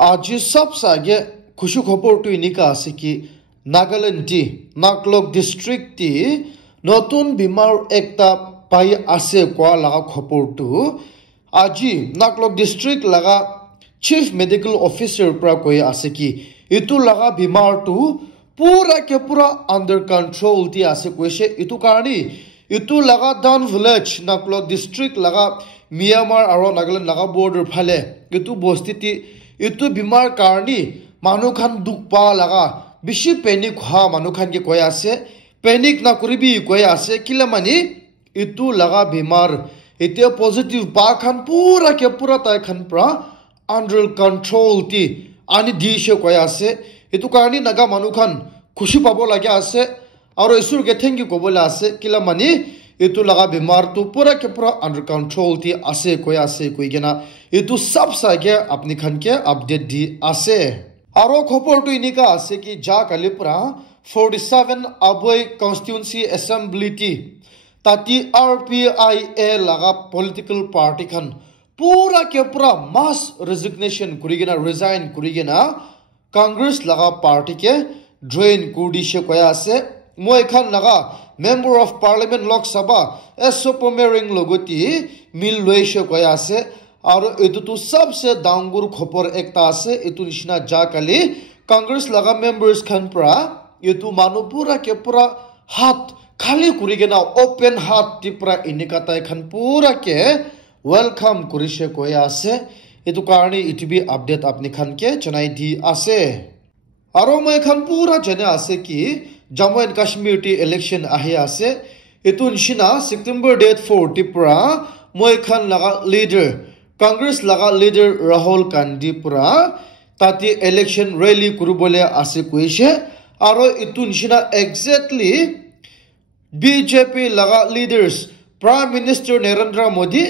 आज सब सागे खुशी खबर तो इनिका আছে কি নাগাল্যান্ড টি নাকলক ডিস্ট্রিক্ট টি নতুন বিমার একটা পাই আছে কোয়া লাগা খবরটো আজি নাকলক ডিস্ট্রিক্ট লাগা চিফ মেডিকেল অফিসার প্রা কই আছে কি ইতু লাগা বিমারটো পুরা কে পুরা আন্ডার কন্ট্রোল টি আছে কইছে ইতু কারণে ইতু লাগা ডান ভিলেজ নাকলক ডিস্ট্রিক্ট লাগা মিয়ানমার আর নাগাল্যান্ড লাগা বর্ডার ফালে ইতু বস্তিতি ইতু বিমার কারণে মানুহ খান দুখ পা লাগা বেশি পেনিক হওয়া মানুহ খান কে কয় আছে পেনিক না করিবি কয় আছে কিলা মানে ইতু লাগা বিমার এতিয়া পজিটিভ পা খান পুরা তাই খান প্রা আন্ডার কন্ট্রোল টি আনি দিছে কয় আছে ইতু কারণে নাগা মানুহ খান খুশি পাব লাগে আছে আর ঈশ্বর কে থ্যাংক ইউ কবলে আছে কিলা মানে ইতু লাগা বিমার তো পুরা আন্ডার কন্ট্রোল টি আছে কই গেনা ইতু সব সাগে আপনি খান কে আপডেট দি আছে আরো খবরটো ইনিকা আছে কি যা কালি পুরা 47 আবই কনস্টিটিউয়েন্সি অ্যাসেম্বলি টি তাতি আরপিআইএ লাগা পলিটিক্যাল পার্টি খান পুরা মাস রেজিগনেশন করিগেনা রিজাইন করিগেনা কংগ্রেস লাগা পার্টি কে ড্রেন কুডিশে কয়া আছে মই খান লাগা মেম্বার অফ পার্লামেন্ট লোকসভা এসোপমেরিং লগতি মিল লইছে কয়া আছে আর এতু তো সবসে ডাঙ্গুর খবর একটা আছে এতু নিশনা যা কালি কংগ্রেস লাগা মেম্বার্স খান প্রা এতু মানু পুরা কে পুরা হাত খালি করিগে না ওপেন হাত টিপরা ইনিকাতাই খান পুরা কে ওয়েলকাম করিছে কই আছে এতু কারণে ইটিবি আপডেট আপনি খান কে জানাই দি আছে আর মই খান পুরা জেনে আছে কি জম্মু এন্ড কাশ্মীর টি ইলেকশন আহি আছে এতু নিশনা সেপ্টেম্বর ডেট 4 টিপরা মই খান লাগা লিডার কংগ্রেস লাগা লিডার রাহুল গান্ধী পুরা তাতে ইলেকশন র্যালি করবলে আছে কইছে আর ইতু নিশনা এক্স্যাক্টলি বিজেপি লাগা leaders prime minister Narendra Modi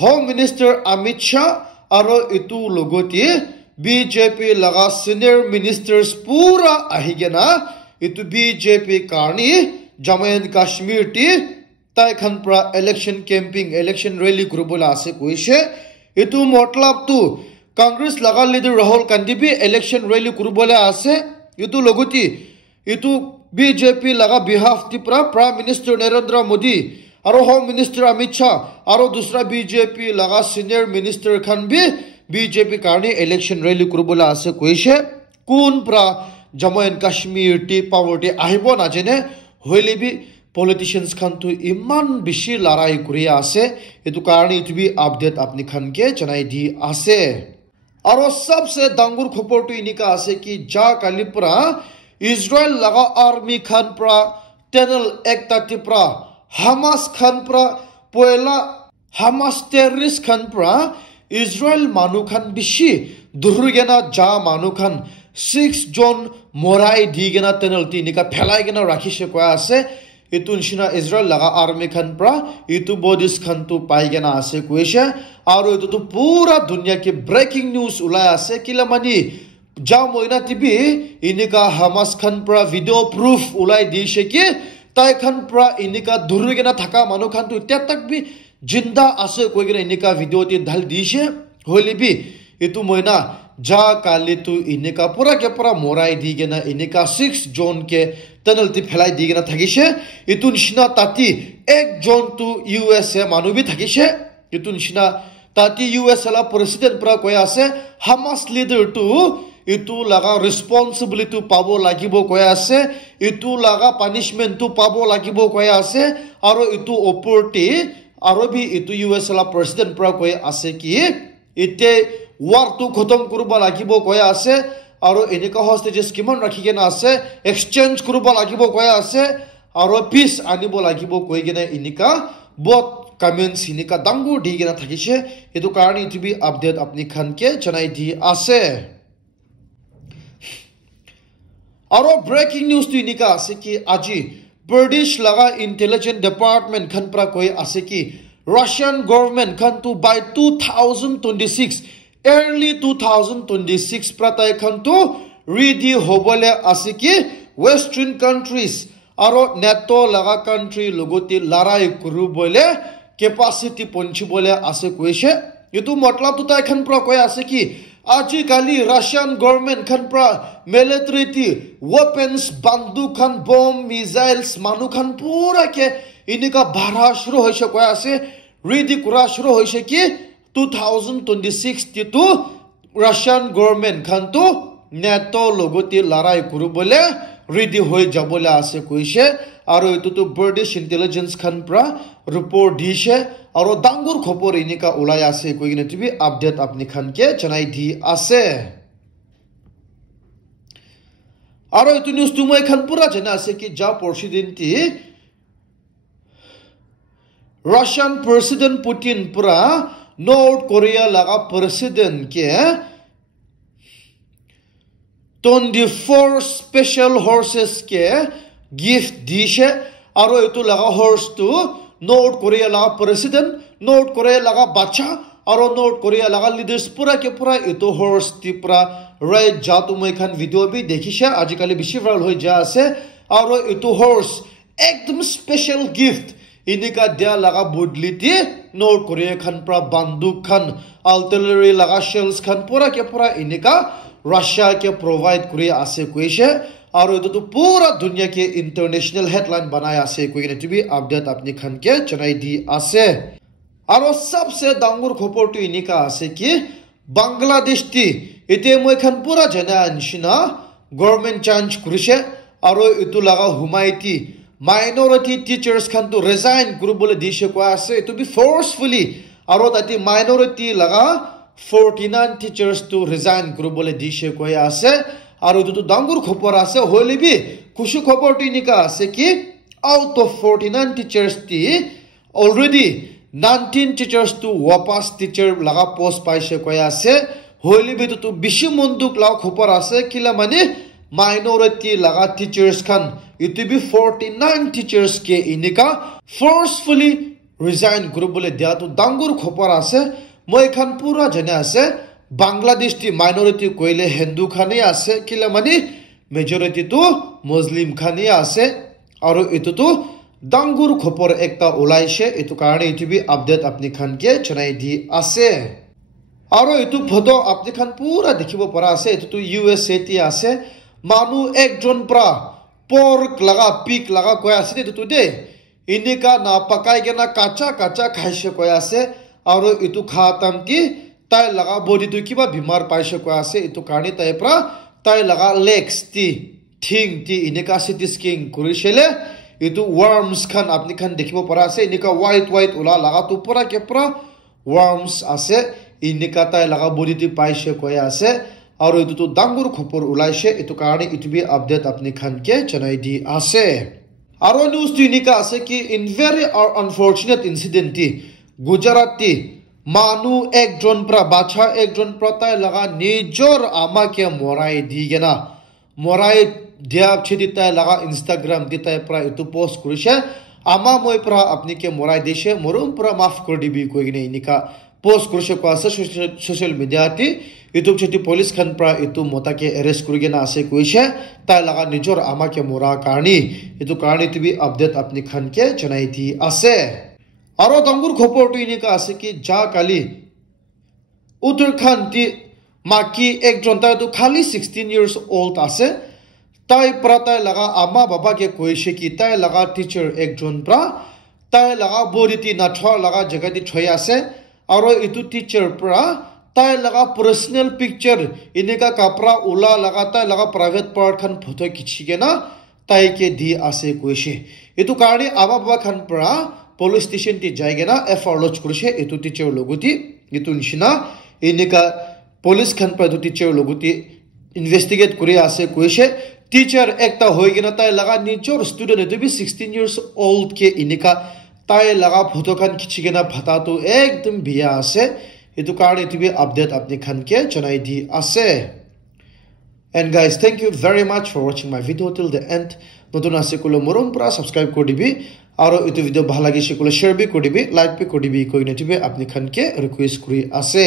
home minister Amit Shah আর ইতু লগতি বিজেপি লাগা সিনিয়র মিনিস্টার্স পুরা আহিগেনা ইতু বিজেপি কারণে জম্মু এন্ড কাশ্মীর টি তাই খান প্রা ইলেকশন ক্যাম্পিং ইলেকশন র্যালি করবলে আছে কইছে ইতু মতলব তু কংগ্রেস লাগা লিডার রাহুল গান্ধী বি ইলেকশন র্যালি করবলে আছে ইতু লগতি ইতু বিজেপি লাগা বিহাফ টিপ্রা প্রাইম মিনিস্টার নরেন্দ্র মোদি আর হোম মিনিস্টার অমিত শাহ আর দুসরা বিজেপি লাগা সিনিয়র মিনিস্টার খান বি বিজেপি কারণে ইলেকশন র্যালি করবলে আছে কইছে কোন প্রা জম্মু এন্ড কাশ্মীর টি পাওয়ারটি আহিব না জেনে হইলে বি পলিটিশিয়ানস খান তো ইমান বেশি লড়াই করিয়া আছে এটু কারণে ইটুবি আপডেট আপনি খানকে জানাই দি আছে আর সবসে ডাঙ্গুর খবরটো ইনিকা আছে কি যা কালি পুরা ইসরায়েল লাগা আর্মি খান প্রা টেনেল একটা টিপ্রা হামাস খান প্রা পয়লা হামাস টেররিস্ট খান প্রা ইসরায়েল মানু খান বেশি দুর্গেনা যা মানু খান 6 জন মরাই দি গেনা টেনেল টি নিকা ফেলাই গেনা রাখিছে কয়া আছে ইতু নিশনা ইসরায়েল লাগা আর্মি খান প্রা ইতু বডিস খান তো পাই গেনা আছে কইছে আর ইতু তো পুরা দুনিয়া কে ব্রেকিং নিউজ উলাই আছে কিলা মানি যা মইনা টিভি ইনিকা হামাস খান প্রা ভিডিও প্রুফ উলাই দিছে কি তাই খান প্রা ইনিকা দুর্গেনা থাকা মানু খান তো ইত্যা তক বি জিন্দা আছে কই গেনা ইনিকা ভিডিও টি ঢাল দিছে হইলি বি ইতু মইনা যা কালি তু ইনিকা পুরা কে পুরা মোরাই দি গেনা ইনিকা 6 জন কে টানেলটি ফেলাই দি গেনা থাকিছে ইতু নিশনা তাতি এক জন তু ইউএসএ মানুবি থাকিছে ইতু নিশনা তাতি ইউএসএ লা প্রেসিডেন্ট প্রা কয় আছে হামাস লিডার টু ইতু লাগা রেসপন্সিবিলিটি পাব লাগিব কয় আছে ইতু লাগা পানিশমেন্ট টু পাব লাগিব কয় আছে আর ইতু অপরটি আর বি ইতু ইউএসএ লা প্রেসিডেন্ট প্রা কয় আছে কি ইতে ওয়ার টু খতম করব লাগিব কয় আছে আর এনেকা হস্টেজেস কিমান রাখিগে না আছে এক্সচেঞ্জ করব লাগিব কয় আছে আর পিস আনিব লাগিব কই গেনা ইনিকা বট কমেন্টস ইনিকা ডাঙ্গু দি গেনা থাকিছে এটো কারণে ইটিবি আপডেট আপনি খানকে জানাই দি আছে আর ব্রেকিং নিউজ তো ইনিকা আছে কি আজি ব্রিটিশ লাগা ইন্টেলিজেন্স ডিপার্টমেন্ট খান প্রা কই আছে কি রাশিয়ান গভর্নমেন্ট খান তো বাই 2026 early 2026 pratai khan to ready hobole ase ki western countries aro nato laga country logoti larai kuru bole capacity ponchi bole ase koise etu matlab to tai khan pro koi ase ki আজি kali Russian government khan pra military ti weapons banduk khan bomb missiles manu khan pura ke inika bhara shuru hoise koi ase ready kura shuru hoise ki 2026 ti tu Russian government khan tu NATO logoti larai kuru bole ready hoi jabole ase koise aro etu tu British intelligence khan pra report dishe aro dangur khopor inika ulai ase koigine tibi update apni khan ke chanai di ase aro etu news tumai khan pura jana ase ki ja president ti Russian President Putin pura North Korea laga president ke 24 special horses ke gift dishe aro etu laga horse tu North Korea laga president North Korea laga bacha aro North Korea laga leaders pura ke pura etu horse ti pura right jatu moi khan video bi dekhisha ajikali bishi viral hoi ja ase aro etu horse ekdom special gift inika dia laga budliti North Korea khan pra banduk khan artillery laga shells khan pura ke pura inika Russia ke provide kuri ase koise aro etu tu pura dunya ke international headline banaya ase koine tibi update apni khan ke chanai di ase aro sabse dangur khopor tu inika ase ki Bangladesh ti ete moi khan pura jana anshina government change kurise aro etu laga humaiti minority teachers khan tu resign kuru bole dishe ko ase etu bi forcefully aro tati minority laga 49 teachers to resign kuru bole dishe ko ase aro etu tu dangur khopor ase hoile bi khushu khopor tu inika ase ki out of 49 teachers ti already 19 teachers to wapas teacher laga post paise ko ase hoile bi tu bishi munduk la khopor ase kila mane minority laga teachers khan etu bi 49 teachers ke inika forcefully resign kuru bole dia tu dangur khopor ase moi khan pura jane ase Bangladesh ti minority koile Hindu khani ase kila mani majority tu Muslim khani ase aro etu tu dangur khopor ekta ulaishe etu karone etu bi update apni khan ke chanai di ase aro etu photo apni khan pura dekhibo para ase etu tu USA ti ase manu ekjon pra pork laga pig laga koi ase etu tu de inika na pakai gena kacha kacha khaise koi ase aro etu khatam ti tai laga body tu kiba bimar paise ko ase etu karni tai pra tai laga legs ti thing ti inika city skin kurishele etu worms khan apni khan dekhibo para ase inika white ula laga tu pura ke pura worms ase inika tai laga body ti paise ko ase aro etu tu dangur khopor ulaise etu karni etu bi update apni khan ke chanai di ase aro news tu inika ase ki in very unfortunate incident ti Gujarat ti manu ekjon pra bacha ekjon pratai laga nijor ama ke morai digena morai dia chidi tai laga Instagram ditai pra etu post kurise ama moi pra apni ke morai deshe morum pra maaf kor dibi koigine inika post kurise ko ase social media ti youtube cheti police khan pra etu mota ke arrest kurigena ase koise tai laga nijor ama ke mora karni etu karni tibi update apni khan ke chanai di ase aro dangur khopor tu inika ase ki ja kali Uttarakhand ti maki ekjon ta tu khali 16 years old ase tai pratai laga ama baba ke koise ki tai laga teacher ekjon pra tai laga boriti na thor laga jaga di thoi ase aro itu teacher pra tai laga personal picture inika kapra ula laga tai laga private part khan photo kichigena tai ke di ase koise itu karni ama baba khan pra police station ti jaigena FR lodge kurise etu teacher loguti etu nishina inika police khan pa etu teacher loguti investigate kuri ase koise teacher ekta hoigena tai laga nijor student etu bi 16 years old ke inika tai laga photo khan kichigena phata tu ekdom biya ase etu karone etu bi update apni khan ke chanai di ase and guys thank you very much for watching my video till the end notun ase kulo morom pura subscribe kor dibi aro etu video bhal lagise kole share bi kor dibi like bi kor dibi koine tibe apni khan ke request kuri ase